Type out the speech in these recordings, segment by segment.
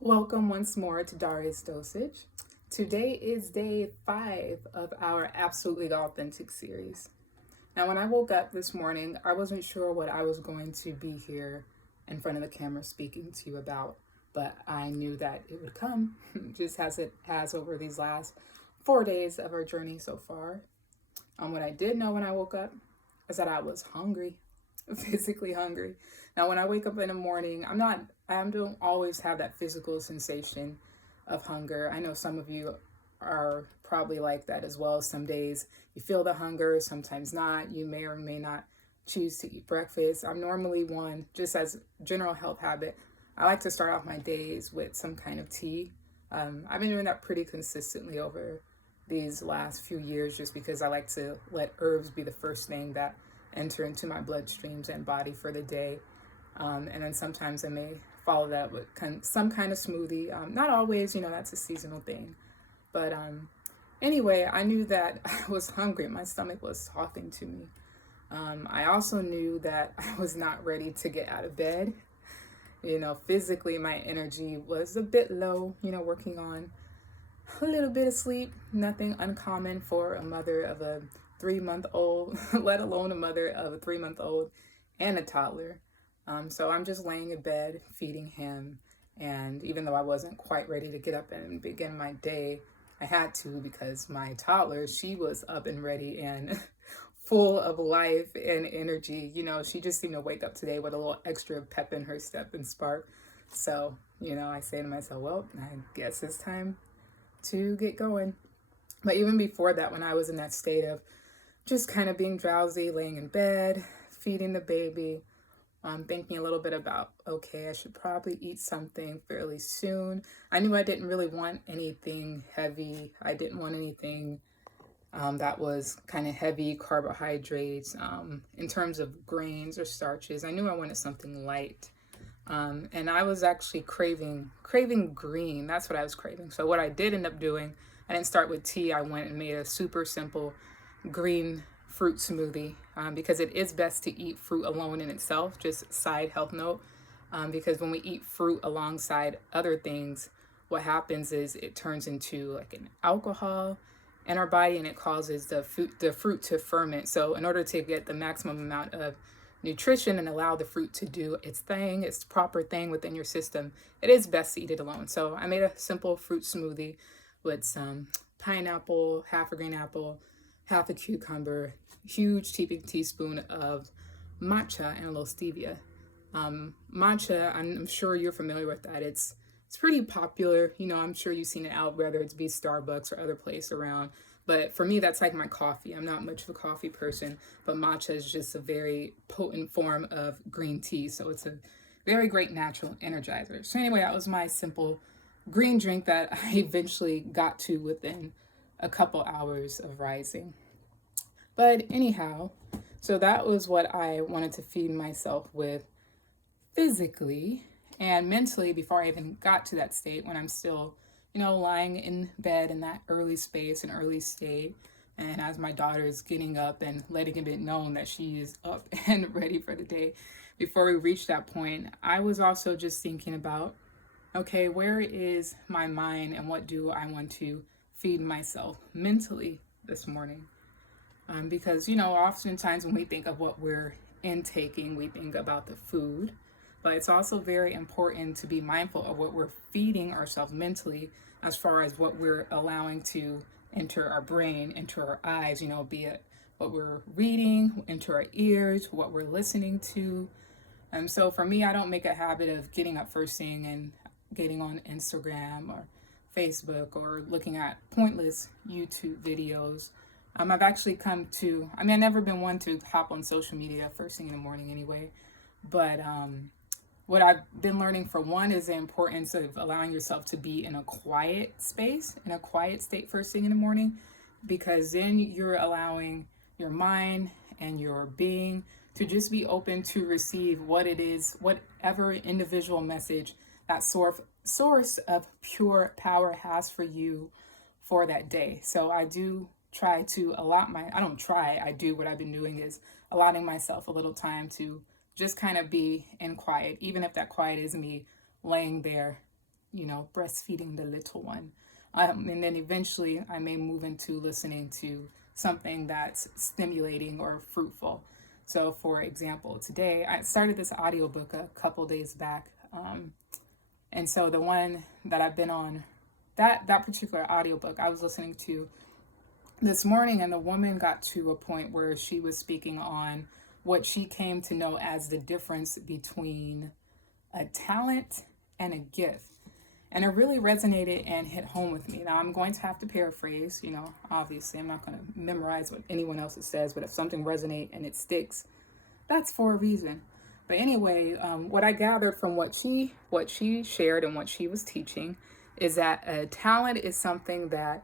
Welcome once more to Dháre's Dosage. Today is day 5 of our Absolutely Authentic series. Now, when I woke up this morning, I wasn't sure what I was going to be here in front of the camera speaking to you about, but I knew that it would come, just as it has over these last 4 days of our journey so far. What I did know when I woke up is that I was hungry, physically hungry. Now, when I wake up in the morning, I don't always have that physical sensation of hunger. I know some of you are probably like that as well. Some days you feel the hunger, sometimes not. You may or may not choose to eat breakfast. I'm normally one, just as general health habit, I like to start off my days with some kind of tea. I've been doing that pretty consistently over these last few years just because I like to let herbs be the first thing that enter into my bloodstreams and body for the day. And then sometimes I may follow that with some kind of smoothie. Not always, that's a seasonal thing. But anyway, I knew that I was hungry. My stomach was talking to me. I also knew that I was not ready to get out of bed. Physically, my energy was a bit low, working on a little bit of sleep, nothing uncommon for a mother of a 3-month old, let alone a mother of a 3-month old and a toddler. So I'm just laying in bed, feeding him. And even though I wasn't quite ready to get up and begin my day, I had to because my toddler, she was up and ready and full of life and energy. She just seemed to wake up today with a little extra pep in her step and spark. So, I say to myself, well, I guess it's time to get going. But even before that, when I was in that state of just kind of being drowsy, laying in bed, feeding the baby, thinking a little bit about, okay, I should probably eat something fairly soon. I knew I didn't really want anything heavy. I didn't want anything that was kind of heavy carbohydrates in terms of grains or starches. I knew I wanted something light. And I was actually craving green. That's what I was craving. So what I did end up doing, I didn't start with tea. I went and made a super simple green fruit smoothie because it is best to eat fruit alone in itself. Just side health note, because when we eat fruit alongside other things, what happens is it turns into like an alcohol in our body and it causes the fruit to ferment. So in order to get the maximum amount of nutrition and allow the fruit to do its thing, its proper thing within your system, it is best to eat it alone. So I made a simple fruit smoothie with some pineapple, half a green apple, half a cucumber, huge teaspoon of matcha, and a little stevia. Matcha, I'm sure you're familiar with that. It's pretty popular. I'm sure you've seen it out, whether it's be Starbucks or other place around. But for me, that's like my coffee. I'm not much of a coffee person, but matcha is just a very potent form of green tea. So it's a very great natural energizer. So anyway, that was my simple green drink that I eventually got to within a couple hours of rising. But anyhow, so that was what I wanted to feed myself with physically and mentally before I even got to that state when I'm still lying in bed in that early space and early state. And as my daughter is getting up and letting it be known that she is up and ready for the day, before we reach that point, I was also just thinking about, okay, where is my mind and what do I want to feed myself mentally this morning? Because, oftentimes when we think of what we're intaking, we think about the food, but it's also very important to be mindful of what we're feeding ourselves mentally as far as what we're allowing to enter our brain, enter our eyes, be it what we're reading, into our ears, what we're listening to. So for me, I don't make a habit of getting up first thing and getting on Instagram or Facebook or looking at pointless YouTube videos. I've actually come to, I've never been one to hop on social media first thing in the morning anyway, but what I've been learning for one is the importance of allowing yourself to be in a quiet space, in a quiet state first thing in the morning, because then you're allowing your mind and your being to just be open to receive what it is, whatever individual message that source of pure power has for you for that day. So I do try to I do what I've been doing is allotting myself a little time to just kind of be in quiet, even if that quiet is me laying there breastfeeding the little one. And then eventually I may move into listening to something that's stimulating or fruitful. So for example, today I started this audiobook a couple days back. And so the one that I've been on, that particular audiobook I was listening to this morning, and the woman got to a point where she was speaking on what she came to know as the difference between a talent and a gift. And it really resonated and hit home with me. Now I'm going to have to paraphrase, obviously I'm not going to memorize what anyone else says, but if something resonates and it sticks, that's for a reason. But anyway, what I gathered from what she shared and what she was teaching is that a talent is something that,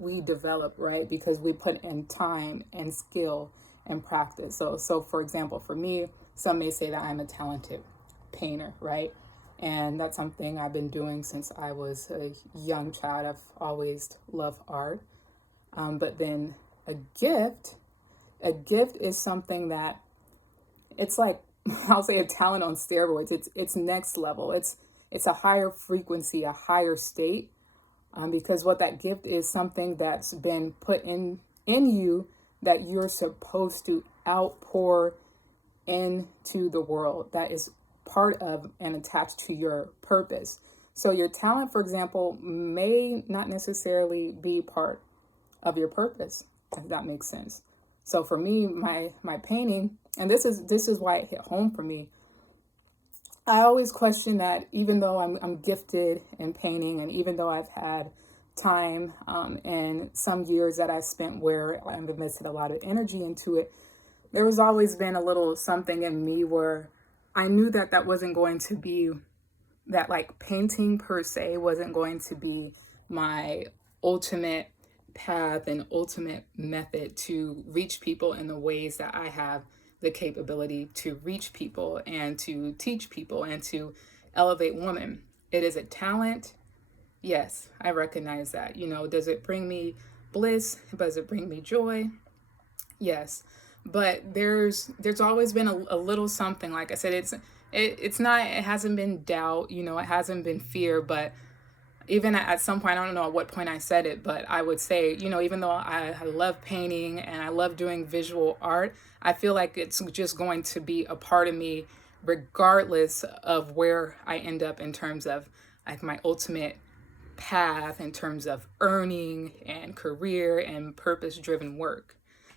we develop, right? Because we put in time and skill and practice. So for example, for me, some may say that I'm a talented painter, right? And that's something I've been doing since I was a young child. I've always loved art. But then a gift is something that it's like, I'll say a talent on steroids. It's next level. It's a higher frequency, a higher state. Because what that gift is something that's been put in you that you're supposed to outpour into the world. That is part of and attached to your purpose. So your talent, for example, may not necessarily be part of your purpose, if that makes sense. So for me, my painting, and this is why it hit home for me. I always question that even though I'm gifted in painting, and even though I've had time and some years that I spent where I've invested a lot of energy into it, there was always been a little something in me where I knew that wasn't going to be, that like painting per se wasn't going to be my ultimate path and ultimate method to reach people in the ways that I have the capability to reach people and to teach people and to elevate women. It is a talent. Yes, I recognize that. Does it bring me bliss? Does it bring me joy? Yes. But there's always been a little something. Like I said, it hasn't been doubt, it hasn't been fear, but even at some point, I don't know at what point I said it, but I would say, even though I love painting and I love doing visual art, I feel like it's just going to be a part of me regardless of where I end up in terms of like my ultimate path, in terms of earning and career and purpose-driven work.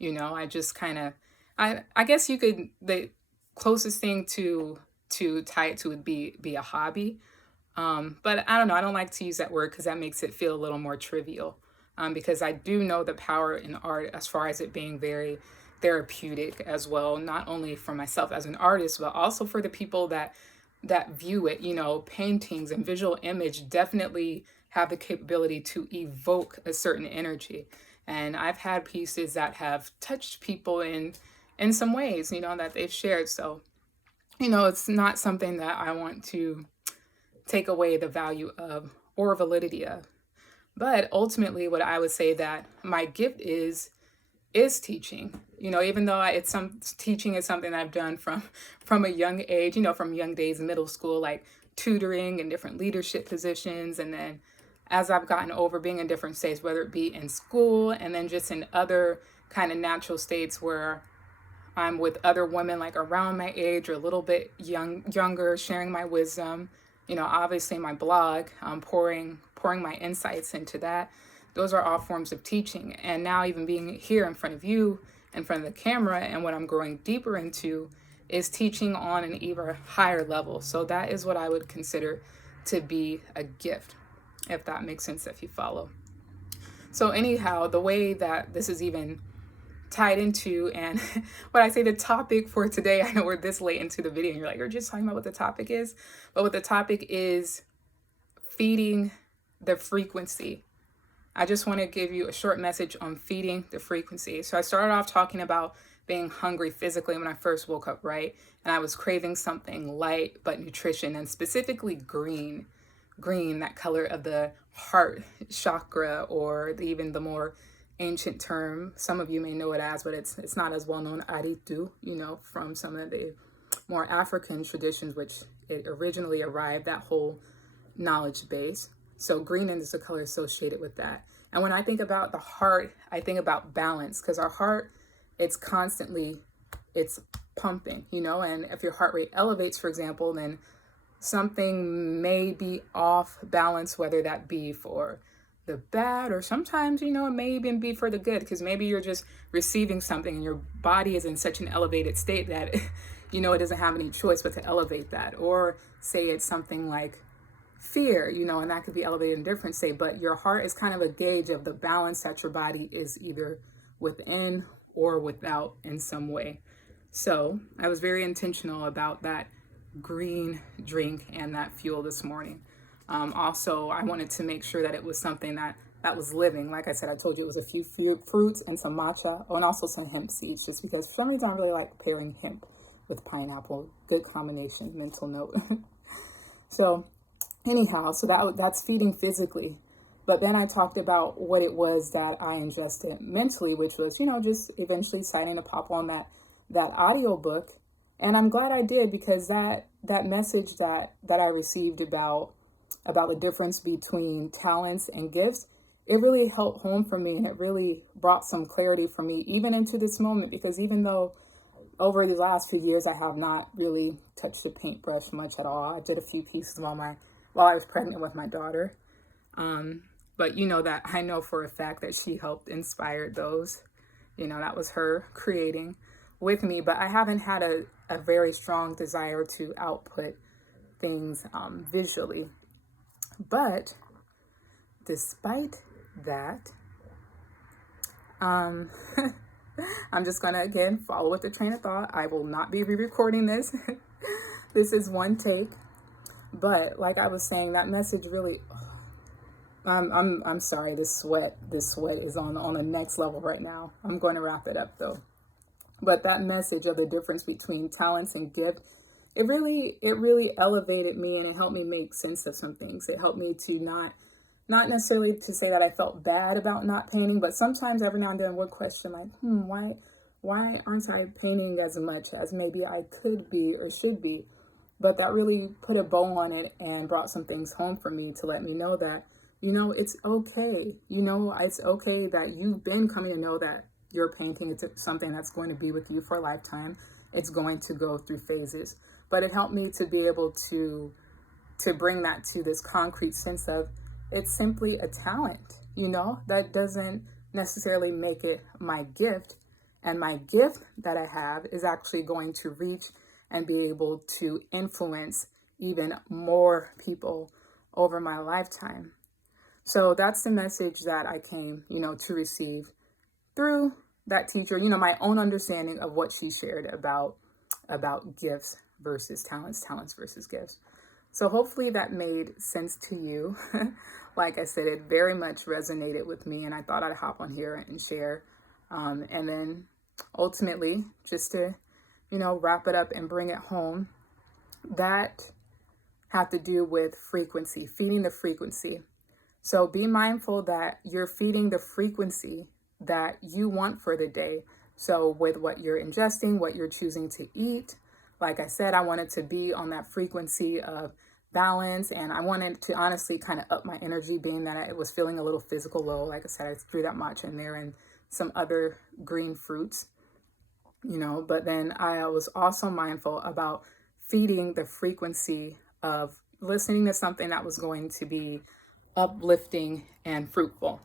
I just kind of, I guess the closest thing to tie it to would be a hobby. But I don't know. I don't like to use that word because that makes it feel a little more trivial. Because I do know the power in art as far as it being very therapeutic as well, not only for myself as an artist, but also for the people that view it. Paintings and visual image definitely have the capability to evoke a certain energy. And I've had pieces that have touched people in some ways, that they've shared. So, it's not something that I want to take away the value of or validity of. But ultimately, what I would say that my gift is teaching. Even though teaching is something I've done from a young age, from young days, middle school, like tutoring and different leadership positions. And then as I've gotten over being in different states, whether it be in school and then just in other kind of natural states where I'm with other women like around my age or a little bit younger, sharing my wisdom. Obviously my blog, pouring my insights into that. Those are all forms of teaching. And now even being here in front of you, in front of the camera, and what I'm growing deeper into is teaching on an even higher level. So that is what I would consider to be a gift, if that makes sense, if you follow. So anyhow, the way that this is even tied into, and when I say the topic for today, I know we're this late into the video and you're like, you're just talking about what the topic is. But what the topic is, feeding the frequency. I just want to give you a short message on feeding the frequency. So I started off talking about being hungry physically when I first woke up, right? And I was craving something light but nutrition, and specifically green, that color of the heart chakra, or even the more ancient term, some of you may know it as, but it's not as well known, aritu, from some of the more African traditions, which it originally arrived, that whole knowledge base. So green is the color associated with that. And when I think about the heart, I think about balance, because our heart, it's pumping, and if your heart rate elevates, for example, then something may be off balance, whether that be for the bad, or sometimes, it may even be for the good, because maybe you're just receiving something and your body is in such an elevated state that, it doesn't have any choice but to elevate that. Or say it's something like fear, and that could be elevated in a different state, but your heart is kind of a gauge of the balance that your body is either within or without in some way. So I was very intentional about that green drink and that fuel this morning. Also, I wanted to make sure that it was something that was living. Like I said, I told you it was a few fruits and some matcha, and also some hemp seeds, just because for some reason I really like pairing hemp with pineapple. Good combination, mental note. So anyhow, so that's feeding physically. But then I talked about what it was that I ingested mentally, which was, just eventually deciding to pop on that audio book. And I'm glad I did, because that message that I received about the difference between talents and gifts, it really helped home for me, and it really brought some clarity for me, even into this moment, because even though over the last few years I have not really touched a paintbrush much at all, I did a few pieces while I was pregnant with my daughter. But that I know for a fact that she helped inspire those. That was her creating with me, but I haven't had a very strong desire to output things visually. But despite that, I'm just going to, again, follow with the train of thought. I will not be re-recording this. This is one take. But like I was saying, that message really, I'm sorry, this sweat is on the next level right now. I'm going to wrap it up though. But that message of the difference between talents and gift, it really elevated me, and it helped me make sense of some things. It helped me to not necessarily to say that I felt bad about not painting, but sometimes every now and then I would question, like, why aren't I painting as much as maybe I could be or should be? But that really put a bow on it and brought some things home for me to let me know that, it's okay. It's okay that you've been coming to know that your painting, it's something that's going to be with you for a lifetime. It's going to go through phases. But it helped me to be able to bring that to this concrete sense of, it's simply a talent, that doesn't necessarily make it my gift. And my gift that I have is actually going to reach and be able to influence even more people over my lifetime. So that's the message that I came, to receive through that teacher, my own understanding of what she shared about gifts versus talents versus gifts. So hopefully that made sense to you. Like I said, it very much resonated with me, and I thought I'd hop on here and share. And then ultimately, just to, wrap it up and bring it home, that have to do with frequency, feeding the frequency. So be mindful that you're feeding the frequency that you want for the day. So with what you're ingesting, what you're choosing to eat, like I said, I wanted to be on that frequency of balance, and I wanted to honestly kind of up my energy, being that I was feeling a little physical low. Like I said, I threw that matcha in there and some other green fruits, but then I was also mindful about feeding the frequency of listening to something that was going to be uplifting and fruitful.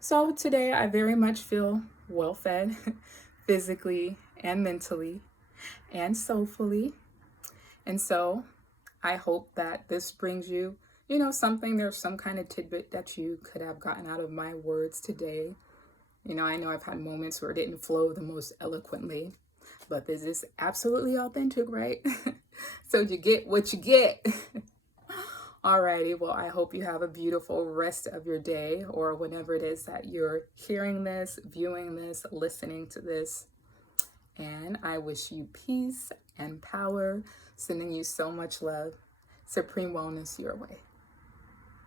So today I very much feel well fed physically and mentally and soulfully. And so I hope that this brings you, there's some kind of tidbit that you could have gotten out of my words today. I know I've had moments where it didn't flow the most eloquently, but this is absolutely authentic, right? So you get what you get. Alrighty, well, I hope you have a beautiful rest of your day, or whenever it is that you're hearing this, viewing this, listening to this. And I wish you peace and power, sending you so much love. Supreme wellness your way.